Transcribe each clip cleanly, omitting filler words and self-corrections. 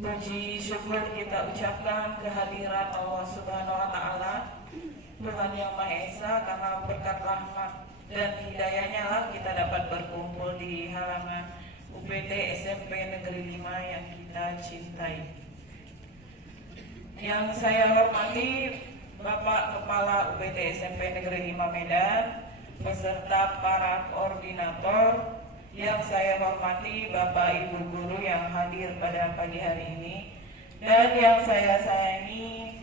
Puji syukur kita ucapkan kehadirat Allah Subhanahu wa Ta'ala, Tuhan yang Maha Esa, karena berkat rahmat dan hidayahnya lah kita dapat berkumpul di halaman UPT SMP Negeri 5 yang kita cintai. Yang saya hormati Bapak Kepala UPT SMP Negeri 5 Medan beserta para koordinator. Yang saya hormati Bapak Ibu Guru yang hadir pada pagi hari ini, dan yang saya sayangi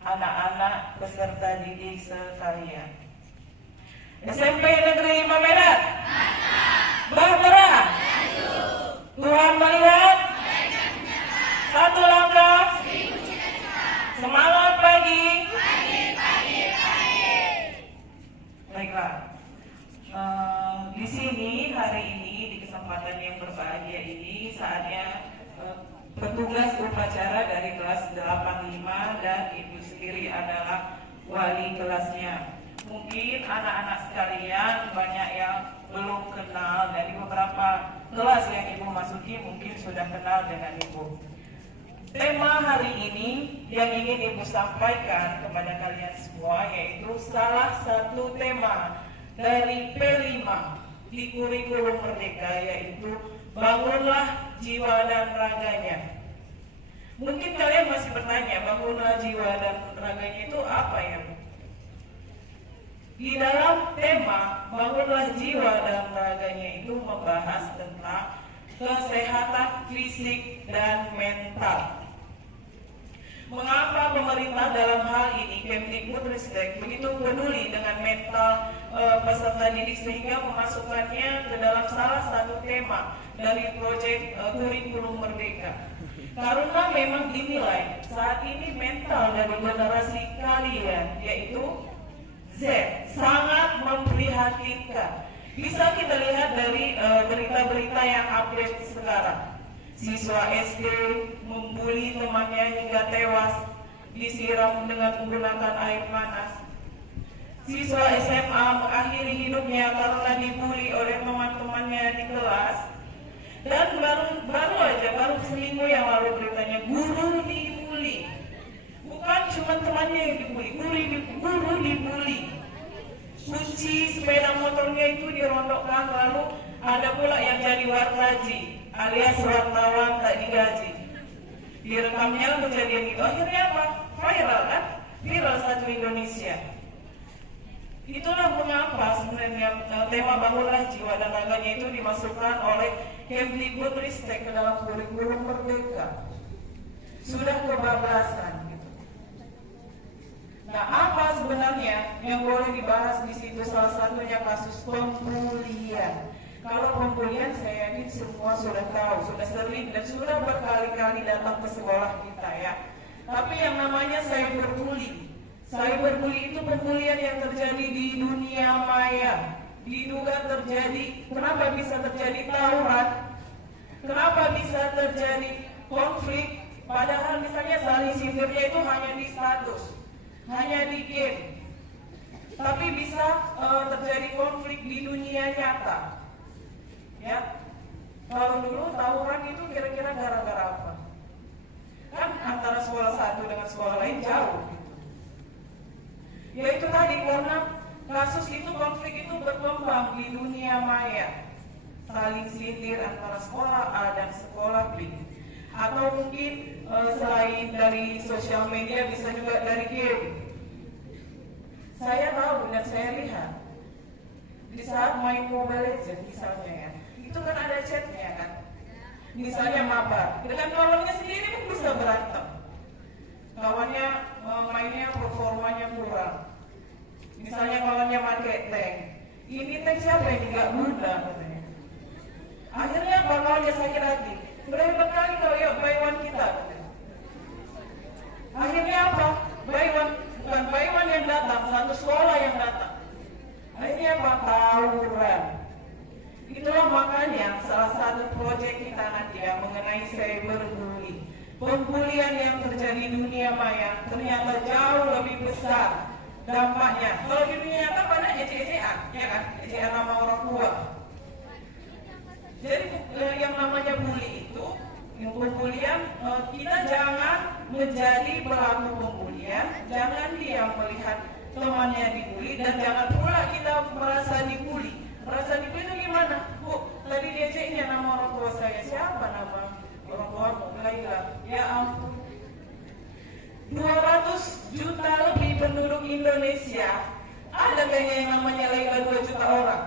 anak-anak peserta didik sekalian. SMP Negeri 5 Medan, Bahtera, Tuhan melihat, satu langkah, semangat pagi. Baiklah. Di sini hari ini di kesempatan yang berbahagia ini saatnya petugas upacara dari kelas 85 dan ibu sendiri adalah wali kelasnya. Mungkin anak-anak sekalian banyak yang belum kenal, dari beberapa kelas yang ibu masuki mungkin sudah kenal dengan ibu. Tema hari ini yang ingin ibu sampaikan kepada kalian semua yaitu salah satu tema dari P5 di kurikulum Merdeka, yaitu bangunlah jiwa dan raganya. Mungkin kalian masih bertanya, bangunlah jiwa dan raganya itu apa ya? Di dalam tema bangunlah jiwa dan raganya itu membahas tentang kesehatan fisik dan mental. Mengapa pemerintah dalam hal ini Kemdikbudristek begitu peduli dengan mental peserta didik sehingga memasukkannya ke dalam salah satu tema dari proyek kurikulum Merdeka? Karena memang dinilai saat ini mental dari generasi kalian yaitu Z sangat memprihatinkan. Bisa kita lihat dari berita-berita yang update sekarang. Siswa SD membuli temannya hingga tewas, disiram dengan menggunakan air panas. Siswa SMA mengakhiri hidupnya karena dibuli oleh teman-temannya di kelas. Dan baru seminggu yang lalu beritanya guru dibuli. Bukan cuma temannya yang dibuli, guru dibuli. Kunci sepeda motornya itu dirondokkan, lalu ada pula yang jadi wartaji alias wartawan tak digaji. Direkamnya kejadian itu, akhirnya apa? Viral kan? Viral satu Indonesia. Itulah mengapa sebenarnya tema bangunlah jiwa dan raganya itu dimasukkan oleh Kemdikbudristek ke dalam kurikulum Merdeka. Sudah kebablasan gitu. Nah, apa sebenarnya yang boleh dibahas di situ? Salah satunya kasus pembulian. Kalau pembulian saya yakin semua sudah tahu, sudah sering dan sudah berkali-kali datang ke sekolah kita ya. Tapi yang namanya cyberbully itu pembulian yang terjadi di dunia maya. Diduga terjadi, kenapa bisa terjadi tawuran? Kenapa bisa terjadi konflik? Padahal misalnya saling sindirnya itu hanya di status, hanya di game. Tapi bisa terjadi konflik di dunia nyata. Ya, kalau dulu tawuran itu kira-kira gara-gara apa? Kan antara sekolah satu dengan sekolah lain jauh gitu. Ya itu tadi, karena kasus itu, konflik itu berkembang di dunia maya. Saling sindir antara sekolah A dan sekolah B. Atau mungkin selain dari sosial media bisa juga dari game. Saya tahu dan saya lihat di saat main Mobile Legends misalnya ya, itu kan ada chatnya kan. Misalnya mabar, dengan kawannya sendiri pun bisa berantem. Kawannya mainnya performanya kurang. Misalnya kawannya pakai tank. Ini tank siapa yang tidak muda katanya. Akhirnya kawannya sakit hati. Berapa kali kau yuk buy one kita katanya. Akhirnya apa? Bukan buy one yang datang, satu sekolah yang datang. Akhirnya apa? Tawuran. Itulah makanya salah satu proyek kita nanti yang mengenai cyberbully. Pembulian yang terjadi di dunia maya ternyata jauh lebih besar dampaknya. Kalau di dunia nyata pada ece-ecean, ya kan? Ecean nama orang tua. Jadi yang namanya bully itu Pembulian, kita jangan menjadi pelaku pembulian, jangan dia melihat temannya dibully, dan jangan pula kita merasa dibully. Merasa dibully itu gimana? Bu, tadi diajaknya nama orang tua saya, siapa nama orang tuamu? Laila. Ya ampun, 200 juta lebih penduduk Indonesia, ada kayaknya yang namanya Laila 2 juta orang.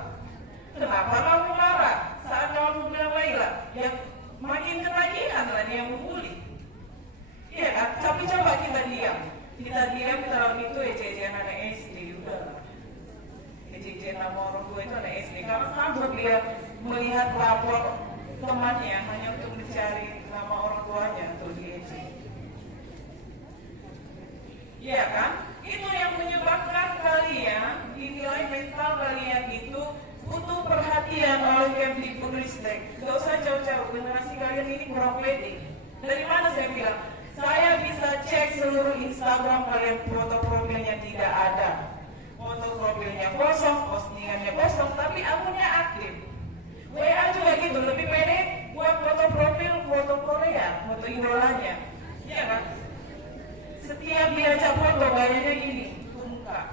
Kenapa kamu marah saat kamu bilang Laila? Yang makin ketagihan lah dia membuli. Iya kan? Tapi coba kita diam. Kita tahun itu ejek anak SD, udah. Ejek nama orang tua itu anak SD. Karena takut dia melihat lapor temannya hanya untuk mencari nama orang tuanya untuk diejek. Iya kan? Itu yang menyebabkan kalian dinilai mental kalian itu butuh perhatian oleh Kemdikbudristek. Gak usah jauh-jauh, generasi kalian ini kurang pede. Dari mana saya bilang? Saya bisa cek seluruh Instagram kalian, foto profilnya tidak ada, foto profilnya kosong, postingannya kosong, tapi akunnya aktif. WA juga gitu, lebih pede buat foto profil, foto Korea, foto idolanya. Iya kan? Setiap diajak foto gayanya gini, muka.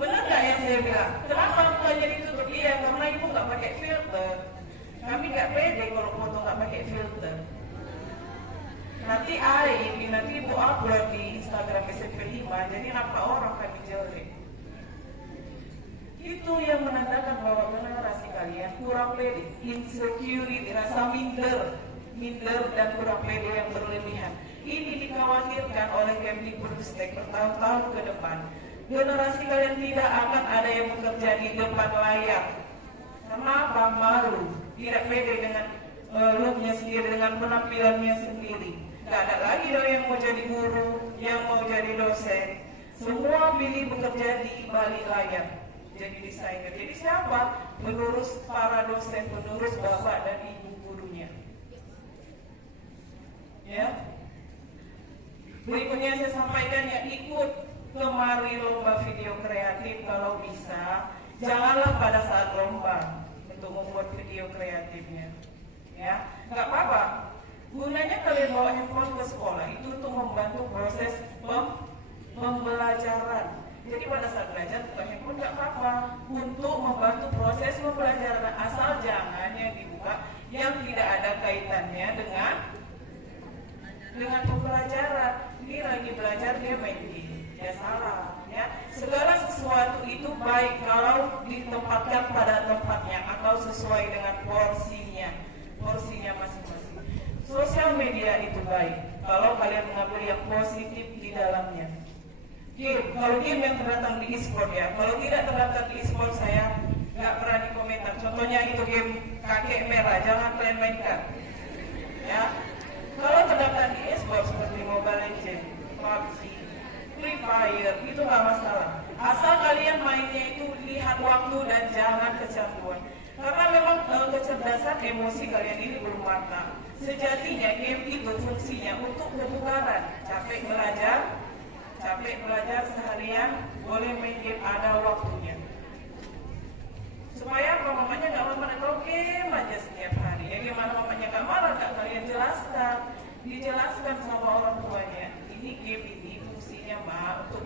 Benar nggak yang saya bilang? Kenapa mukanya ditutup? Iya, karena ibu nggak pakai filter. Kami nggak pede kalau foto nggak pakai filter. Nanti nanti ibu upload di Instagram SMP 5, jadi nampak orang kami jelek. Itu yang menandakan bahwa generasi kalian kurang pede, insecurity, rasa minder dan kurang pede yang berlebihan. Ini dikhawatirkan oleh Kemdikbudristek bertahun-tahun ke depan. Generasi kalian tidak akan ada yang bekerja di depan layar. Kenapa? Malu, tidak pede dengan looknya sendiri, dengan penampilannya sendiri. Tidak ada lagi dong yang mau jadi guru, yang mau jadi dosen. Semua pilih bekerja di balik layar, jadi desainer. Jadi siapa? Menurus para dosen, menurus bapak dan ibu gurunya. Ya. Berikutnya saya sampaikan ya, ikut kemari lomba video kreatif kalau bisa. Janganlah pada saat lomba untuk membuat video kreatifnya. Ya, nggak apa-apa. Gunanya kalian bawa handphone ke sekolah itu untuk membantu proses pembelajaran. Jadi pada saat belajar buka handphone nggak apa-apa, untuk membantu proses pembelajaran, asal jangan yang dibuka yang tidak ada kaitannya dengan pembelajaran. Ini lagi belajar dia main game, ya salah. Ya, segala sesuatu itu baik kalau ditempatkan pada tempatnya atau sesuai dengan porsinya masing-masing. Sosial media itu baik kalau kalian mengambil yang positif di dalamnya. Kalau game yang terdaftar di e-sport ya, kalau tidak terdaftar di e-sport saya nggak pernah di komentar. Contohnya itu game kakek merah, jangan kalian mainkan. Ya, kalau terdaftar di e-sport seperti Mobile Legends, PUBG, Free Fire, itu nggak masalah. Asal kalian mainnya itu lihat waktu dan jangan kecanduan. Karena memang kecerdasan emosi kalian ini belum matang. Sejatinya game itu fungsinya untuk kebugaran. Capek belajar seharian, boleh main game, ada waktunya. Supaya apa? Mamanya nggak marah, kalau game aja setiap hari. Ya gimana mamanya nggak marah? Nggak kalian dijelaskan sama orang tuanya. Ini game ini fungsinya untuk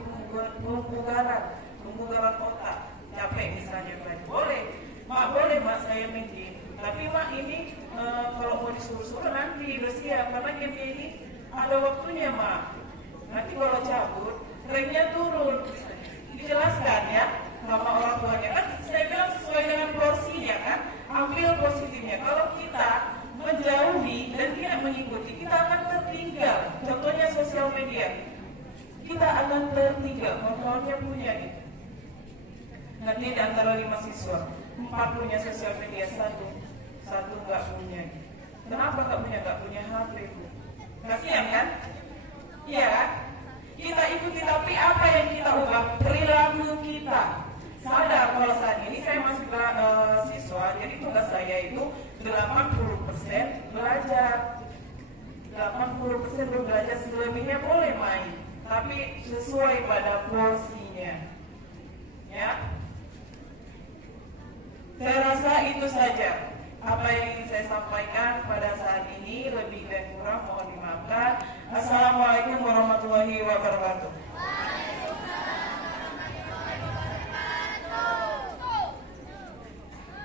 pembugaran otak. Capek misalnya belajar, boleh mak saya main game. Tapi mak ini kalau mau disuruh-suruh nanti bersiap, karena game ini ada waktunya mak. Nanti kalau cabut, remnya turun. Dijelaskan ya sama orang tuanya. Kan saya bilang sesuai dengan porsinya kan. Ambil positifnya. Kalau kita menjauhi dan tidak mengikuti, kita akan tertinggal. Contohnya sosial media. Kita akan tertinggal. Kontrolnya punya gitu. Nanti di antara 5 siswa, 4 punya sosial media, satu nggak punya. Kenapa nggak punya? Nggak punya HP. Kasihan kan? Iya, kita ikuti, tapi apa yang kita ubah? Perilaku kita. Sadar kalau saat ini saya masih siswa, jadi tugas saya itu 80% belajar. 80% belajar, selebihnya boleh main, tapi sesuai pada porsinya. Ya. Saya rasa itu saja. Apa yang ingin saya sampaikan pada saat ini, lebih dan kurang mohon dimaafkan. Assalamualaikum warahmatullahi wabarakatuh.